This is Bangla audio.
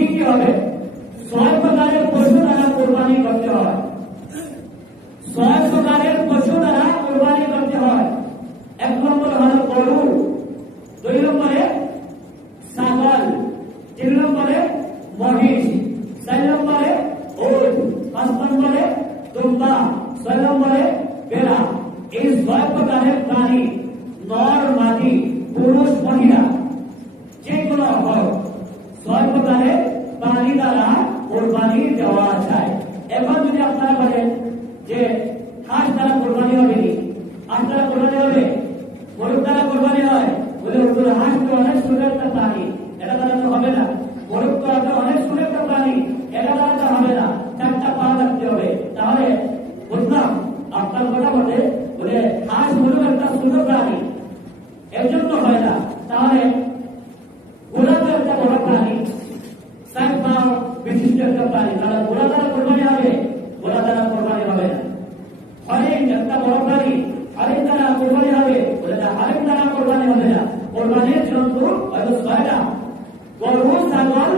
কি কি হবে? 6 প্রকারের পশু দ্বারা কোরবানি করতে হয়। 6 প্রকারের পশু দ্বারা কোরবানি করতে হয়। 1 নম্বর হলো গরু, 2 নম্বরে ছাগল, 3 নম্বরে মহিষ, 4 নম্বরে উট, 5 নম্বরে দুম্বা, 6 নম্বরে ভেড়া। এই 6 প্রকারের প্রাণী, নর মাদি, পুরুষ মহিলা যেগুলো হয়, 6 প্রকারের প্রাণী দ্বারা কোরবানি দেওয়া যায়। এখন যদি আপনারা বলেন যে হাঁস দ্বারা কোরবানি হবে নি, হাঁস দ্বারা কোরবানি হবে, গরুর দ্বারা কোরবানি হয়, বলে হাঁস তো অনেক সুন্দর একটা প্রাণী, এটা দ্বারা তো হবে না। গরুর তো অনেক সুন্দর একটা প্রাণী, এটা দ্বারা তো হবে না, 4টা পা রাখতে হবে। তাহলে বুঝলাম আপনার কথা বলে হাঁস হলো একটা সুন্দর প্রাণী, এর জন্য হয় না। তাহলে ঘোড়া তো একটা বড় প্রাণী, 4 পা বিশিষ্ট একটা প্রাণী, তাহলে ঘোড়া দ্বারা কোরবানি হবে? ঘোড়া দ্বারা কোরবানি হবে না। হরিণ একটা বড় প্রাণী, হরিণ দ্বারা কোরবানি হবে? বলে না, হরিণ দ্বারা কোরবানি হবে না। কোরবানির জন্তু হয়তো 6টা, গরু, ছাগল,